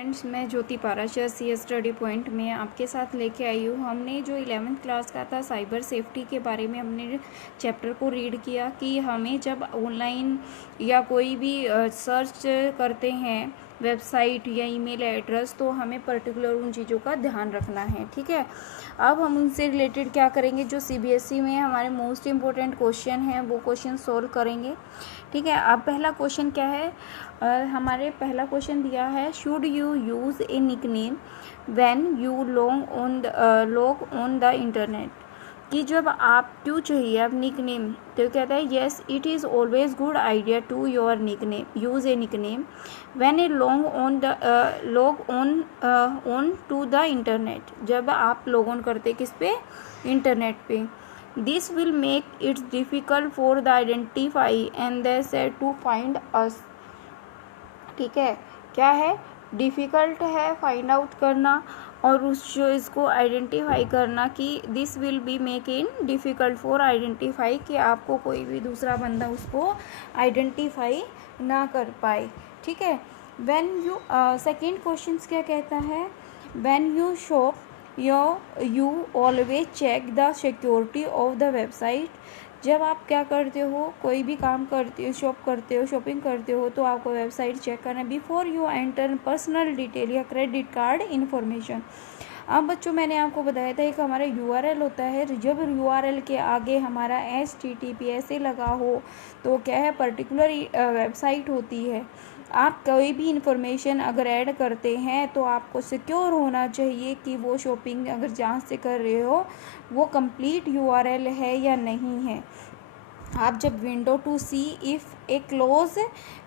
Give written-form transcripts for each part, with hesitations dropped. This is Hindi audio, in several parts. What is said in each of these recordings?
फ्रेंड्स, मैं ज्योति पाराशर सी स्टडी पॉइंट में आपके साथ लेके आई हूँ। हमने जो 11th क्लास का था साइबर सेफ्टी के बारे में हमने चैप्टर को रीड किया कि हमें जब ऑनलाइन या कोई भी सर्च करते हैं वेबसाइट या ईमेल एड्रेस, तो हमें पर्टिकुलर उन चीज़ों का ध्यान रखना है। ठीक है, अब हम उनसे रिलेटेड क्या करेंगे, जो सीबीएसई में हमारे मोस्ट इम्पोर्टेंट क्वेश्चन हैं वो क्वेश्चन सोल्व करेंगे। ठीक है, अब पहला क्वेश्चन क्या है, हमारे पहला क्वेश्चन दिया है, should you use a nickname when you log on the internet, कि जब आप क्यों चाहिए अब निकनेम, तो कहता है yes it is always good idea to your nickname use a nickname when a log on to the internet, जब आप लॉग ऑन करते किस पे, इंटरनेट पे। This will make it's difficult for the identify and the set to find us. ठीक है, क्या है, डिफ़िकल्ट है फाइंड आउट करना और उस जो इसको आइडेंटिफाई करना, कि this will be make in difficult for identify, कि आपको कोई भी दूसरा बंदा उसको आइडेंटिफाई ना कर पाए। ठीक है, व्हेन यू सेकेंड क्वेश्चन क्या कहता है, when you shop you always check the security of the website, जब आप क्या करते हो, कोई भी काम करते हो, शॉपिंग करते हो, तो आपको वेबसाइट चेक करना before you enter personal detail या क्रेडिट कार्ड इन्फॉर्मेशन। अब बच्चों, मैंने आपको बताया था एक हमारा URL होता है, जब URL के आगे हमारा HTTPS लगा हो तो क्या है, पर्टिकुलर वेबसाइट होती है। आप कोई भी इंफॉर्मेशन अगर ऐड करते हैं तो आपको सिक्योर होना चाहिए कि वो शॉपिंग अगर जहाँ से कर रहे हो वो कंप्लीट URL है या नहीं है। आप जब window to see if a close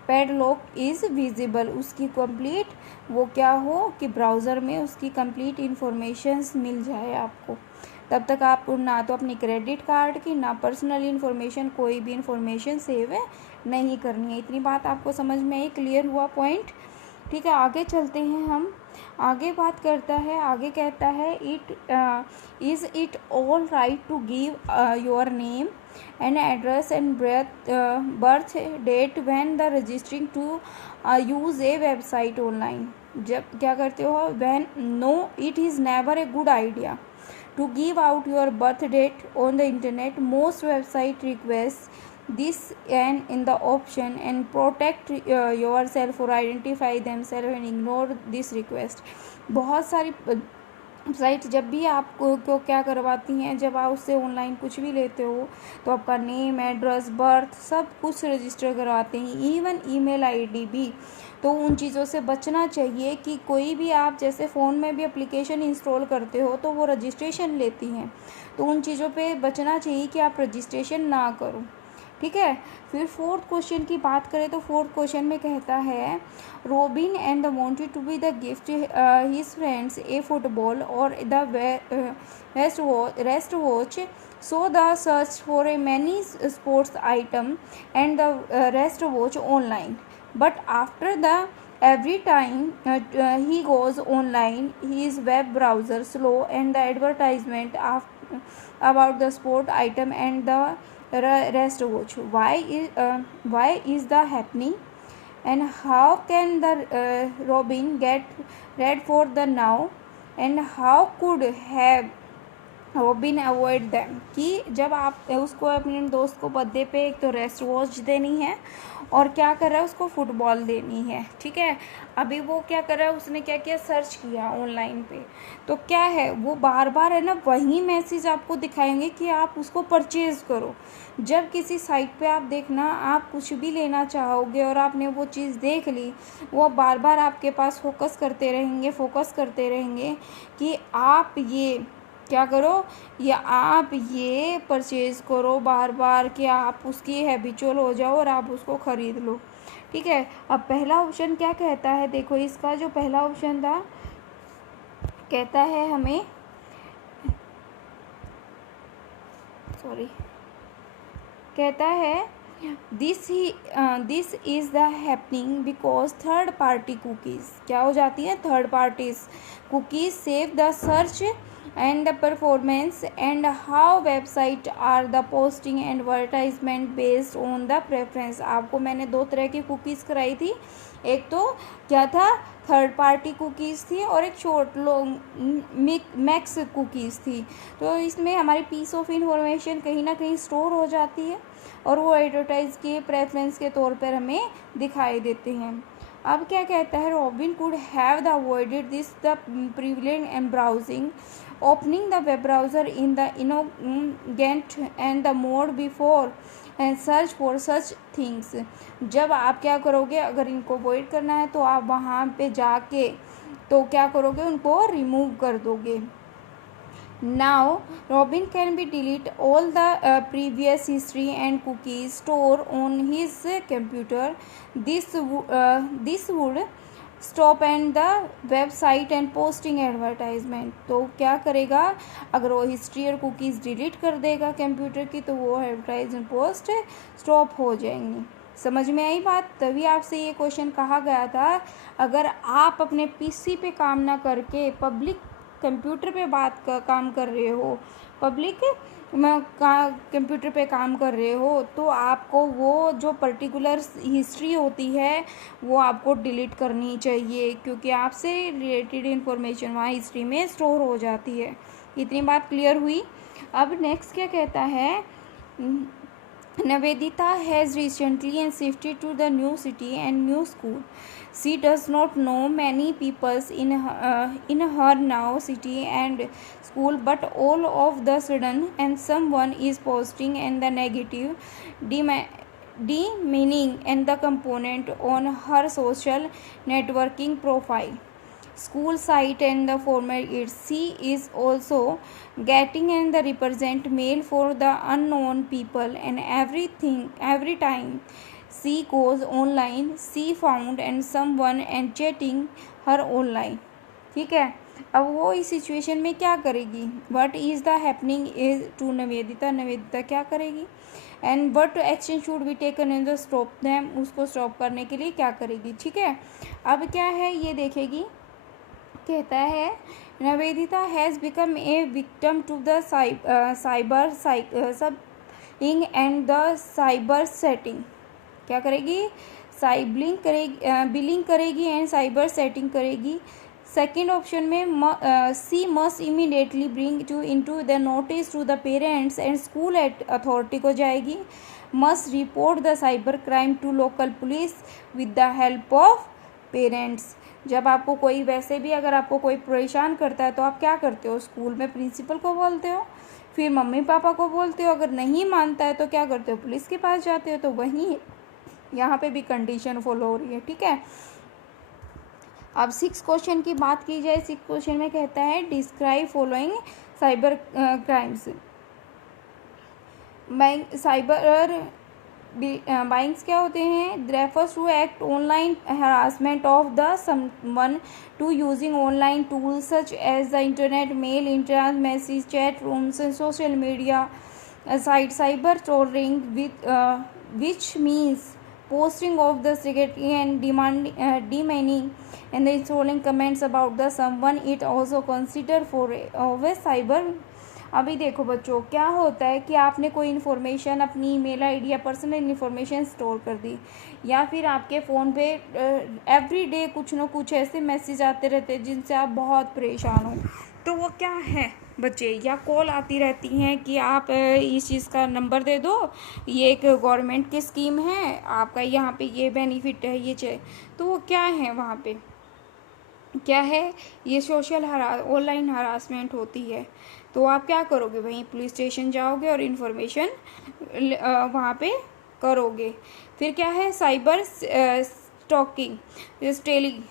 padlock is visible, उसकी कंप्लीट वो क्या हो कि ब्राउज़र में उसकी कंप्लीट इन्फॉर्मेशंस मिल जाए आपको, तब तक आप ना तो अपनी क्रेडिट कार्ड की ना पर्सनल इन्फॉर्मेशन कोई भी इन्फॉर्मेशन सेव नहीं करनी है। इतनी बात आपको समझ में आई, क्लियर हुआ पॉइंट। ठीक है, आगे चलते हैं हम, आगे बात करता है, आगे कहता है is it all right to give your name and address and birth date when the registering to use a website online, जब क्या करते हो, when no it is never a good idea to give out your birth date on the internet. Most website request this and in the option and protect yourself or identify themselves and ignore this request. बहुत सारी साइट जब भी आपको क्या करवाती हैं, जब आप उससे ऑनलाइन कुछ भी लेते हो तो आपका नेम, एड्रेस, बर्थ सब कुछ रजिस्टर करवाते हैं, इवन ईमेल आईडी भी। तो उन चीज़ों से बचना चाहिए कि कोई भी आप जैसे फ़ोन में भी एप्लीकेशन इंस्टॉल करते हो तो वो रजिस्ट्रेशन लेती हैं, तो उन चीज़ों पे बचना चाहिए कि आप रजिस्ट्रेशन ना करो। ठीक है, फिर फोर्थ क्वेश्चन की बात करें तो फोर्थ क्वेश्चन में कहता है, Robin and the wanted to be the gift his friends a football और the rest watch, so the search for a many sports item and the rest watch online, but after the every time he goes online his web browser slow and the advertisement about the sport item and the rest watch, why is that happening and how can the Robin get read for the now and how could have robin avoid them, कि जब आप उसको अपने दोस्त को बर्थडे पे एक तो रेस्ट वॉच देनी है और क्या कर रहा है, उसको फुटबॉल देनी है। ठीक है, अभी वो क्या कर रहा है, उसने क्या किया, सर्च किया ऑनलाइन पे, तो क्या है वो बार बार है ना वही मैसेज आपको दिखाएंगे कि आप उसको परचेज़ करो। जब किसी साइट पे आप देखना, आप कुछ भी लेना चाहोगे और आपने वो चीज़ देख ली, वो बार बार आपके पास फोकस करते रहेंगे कि आप ये क्या करो, या आप ये परचेज़ करो बार बार, कि आप उसकी हैबिचुअल हो जाओ और आप उसको ख़रीद लो। ठीक है, अब पहला ऑप्शन क्या कहता है, देखो इसका जो पहला ऑप्शन था कहता है हमें, कहता है this is the happening because third party cookies, क्या हो जाती है, third parties cookies save the search and the performance and how website are the posting and advertisement based on the preference। आपको मैंने दो तरह की कुकीज़ कराई थी, एक तो क्या था, थर्ड पार्टी कुकीज़ थी और एक शॉर्ट लॉन्ग मैक्स कुकीज़ थी। तो इसमें हमारी पीस ऑफ इंफॉर्मेशन कहीं ना कहीं स्टोर हो जाती है और वो एडवर्टाइज के प्रेफरेंस के तौर पर हमें दिखाई देते हैं। अब क्या कहता है, Robin could have the avoided this the privilege and browsing opening the web browser in the incognito and the mode before and search for such things. जब आप क्या करोगे, अगर इनको अवॉइड करना है तो आप वहाँ पे जाके तो क्या करोगे, उनको रिमूव कर दोगे। Now, Robin can be delete all the previous history and cookies stored on his computer. This would stop and the website and posting advertisement. तो क्या करेगा, अगर वो हिस्ट्री और कुकीज़ डिलीट कर देगा कंप्यूटर की तो वो एडवर्टाइजमेंट पोस्ट स्टॉप हो जाएंगी। समझ में आई बात? तभी आपसे ये क्वेश्चन कहा गया था, अगर आप अपने पीसी पे काम ना करके पब्लिक कंप्यूटर पे काम कर रहे हो, पब्लिक कंप्यूटर पे काम कर रहे हो, तो आपको वो जो पर्टिकुलर हिस्ट्री होती है वो आपको डिलीट करनी चाहिए, क्योंकि आपसे रिलेटेड इन्फॉर्मेशन वहाँ हिस्ट्री में स्टोर हो जाती है। इतनी बात क्लियर हुई। अब नेक्स्ट क्या कहता है, Navedita has recently shifted to the new city and new school. She does not know many people in her now city and school, but all of the sudden and someone is posting and the negative demeaning and the component on her social networking profile, school site and the format it. She is also getting and the represent mail for the unknown people and every time she goes online she found and someone and chatting her online. ठीक है, अब वो इस सिचुएशन में क्या करेगी, what is the happening is to Navedita, Navedita क्या करेगी, and what action should be taken in the stop them, उसको स्टॉप करने के लिए क्या करेगी। ठीक है, अब क्या है ये देखेगी। कहता है Navedita has become a victim to the cyber साइबिंग एंड द साइबर सेटिंग। क्या करेगी, साइबलिंग करेगी, बिलिंग करेगी एंड साइबर सेटिंग करेगी। सेकेंड ऑप्शन में she must immediately bring to into the notice to the parents and school authority को जाएगी। Must report the cyber crime to local police with the help of parents. जब आपको कोई वैसे भी अगर आपको कोई परेशान करता है तो आप क्या करते हो, स्कूल में प्रिंसिपल को बोलते हो, फिर मम्मी पापा को बोलते हो, अगर नहीं मानता है तो क्या करते हो, पुलिस के पास जाते हो। तो वहीं यहाँ पे भी कंडीशन फॉलो हो रही है। ठीक है, अब 6 क्वेश्चन की बात की जाए। 6 क्वेश्चन में कहता है describe following cyber crimes. Cyber buyings क्या होते हैं, refers to act online harassment of the someone to using online tools such as the internet, mail, internet message, chat rooms and social media site. Cyber trolling which means posting of the security and demeaning and the installing comments about the someone. It also consider for of a cyber। अभी देखो बच्चों, क्या होता है कि आपने कोई इन्फॉर्मेशन अपनी ईमेल आईडी या पर्सनल इन्फॉर्मेशन स्टोर कर दी, या फिर आपके फ़ोन पे एवरी डे कुछ ना कुछ ऐसे मैसेज आते रहते हैं जिनसे आप बहुत परेशान हो। तो वो क्या है बच्चे, या कॉल आती रहती हैं कि आप इस चीज़ का नंबर दे दो, ये एक गवर्नमेंट की स्कीम है, आपका यहाँ पे ये बेनिफिट है, ये चाहिए। तो वो क्या है, वहाँ पे क्या है, ये सोशल ऑनलाइन हरासमेंट होती है। तो आप क्या करोगे, वहीं पुलिस स्टेशन जाओगे और इन्फॉर्मेशन वहाँ पे करोगे। फिर क्या है, cyber stalking, stealing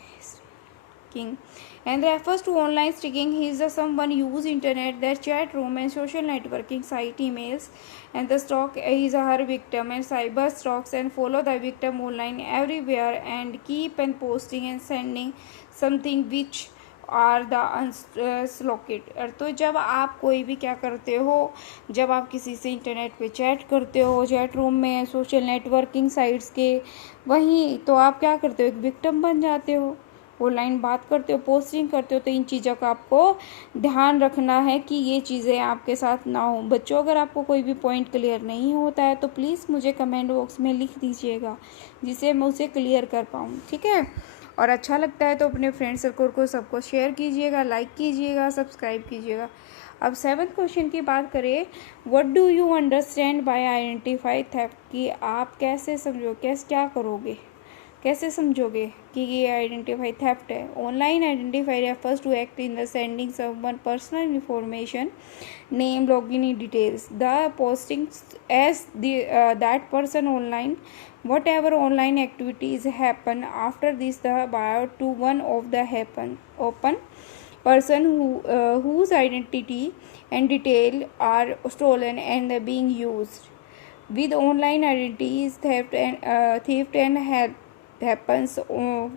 and refers to online stalking. He is the someone use internet, their chat room and social networking site, emails, and the stalk is her victim and cyber stalks and follow the victim online everywhere and keep and posting and sending something which are the unsolicited. तो जब आप कोई भी क्या करते हो, जब आप किसी से इंटरनेट पे चैट करते हो, चैट रूम में, सोशल नेटवर्किंग साइट्स के, वहीं तो आप क्या करते हो, एक विक्टिम बन जाते हो। ऑनलाइन बात करते हो, पोस्टिंग करते हो, तो इन चीज़ों का आपको ध्यान रखना है कि ये चीज़ें आपके साथ ना हो। बच्चों, अगर आपको कोई भी पॉइंट क्लियर नहीं होता है तो प्लीज़ मुझे कमेंट बॉक्स में लिख दीजिएगा, जिससे मैं उसे क्लियर कर पाऊँ, ठीक है। और अच्छा लगता है तो अपने फ्रेंड सर्कल को सबको शेयर कीजिएगा, लाइक कीजिएगा, सब्सक्राइब कीजिएगा। अब 7th क्वेश्चन की बात करें, what do you understand by identify theft, कि आप कैसे समझो, क्या करोगे, कैसे समझोगे कि ये आइडेंटिफाई थेफ्ट है। Online identify refers to act in the sending someone personal information, name, login details, the posting as that person online, whatever online activities happen after this the buyer to one of the open person whose identity and detail are stolen and being used. With online identities theft and happens,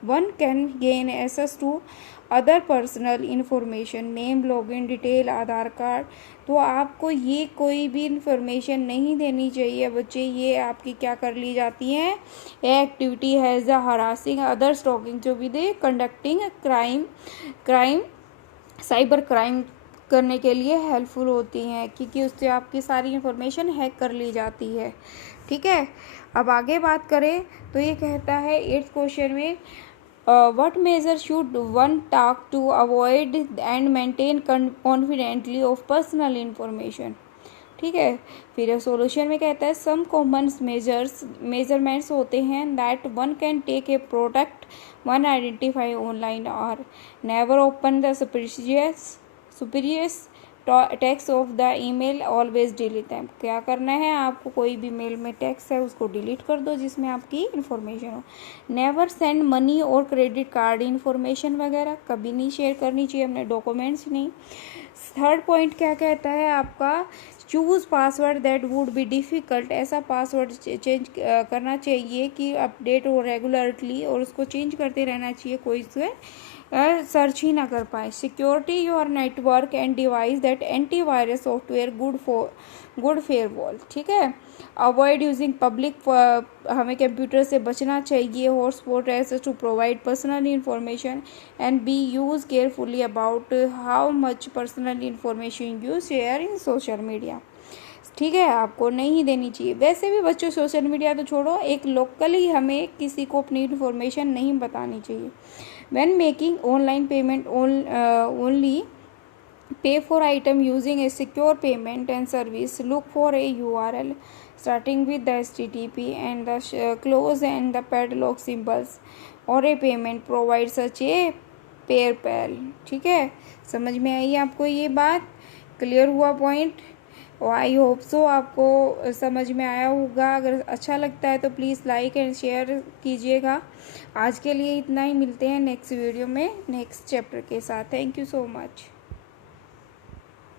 one can gain access to other personal information, name, login detail, Aadhaar card. तो आपको ये कोई भी इंफॉर्मेशन नहीं देनी चाहिए बच्चे, ये आपकी क्या कर ली जाती है, activity has the harassing other stalking जो with conducting crime cyber crime करने के लिए हेल्पफुल होती हैं, क्योंकि उससे आपकी सारी इंफॉर्मेशन हैक कर ली जाती है, ठीक है। अब आगे बात करें तो ये कहता है 8th क्वेश्चन में, what measure should one take to avoid and maintain confidently of personal information, ठीक है। फिर सॉल्यूशन में कहता है सम कॉमन मेजरमेंट्स होते हैं that one can take a product one identify online, और never open the spurious text of the email, always delete them. क्या करना है आपको, कोई भी मेल में टेक्स्ट है उसको डिलीट कर दो जिसमें आपकी इन्फॉर्मेशन हो। नेवर सेंड मनी और क्रेडिट कार्ड इन्फॉर्मेशन वगैरह कभी नहीं शेयर करनी चाहिए, अपने डॉक्यूमेंट्स नहीं। 3rd पॉइंट क्या कहता है आपका, choose password that would be difficult, ऐसा पासवर्ड चेंज करना चाहिए कि अपडेट हो रेगुलरली, और उसको चेंज करते रहना चाहिए, कोई से सर्च ही ना कर पाए। Security your network and device that antivirus software good firewall, ठीक है। अवॉइड यूजिंग पब्लिक, हमें कंप्यूटर से बचना चाहिए। Hotspot access to provide personal information and be use carefully about how much personal information you share in social media, ठीक है, आपको नहीं देनी चाहिए। वैसे भी बच्चों सोशल मीडिया तो छोड़ो, एक लोकली हमें किसी को अपनी इन्फॉर्मेशन नहीं बतानी चाहिए। When making online payment only pay for item using a secure payment and service, look for a URL starting with the HTTP and the close and the padlock symbols, or a payment provider such a PayPal, ठीक है। समझ में आई आपको ये बात, क्लियर हुआ पॉइंट, और आई होप सो आपको समझ में आया होगा। अगर अच्छा लगता है तो प्लीज़ लाइक एंड शेयर कीजिएगा। आज के लिए इतना ही, मिलते हैं नेक्स्ट वीडियो में नेक्स्ट चैप्टर के साथ। Thank you so much.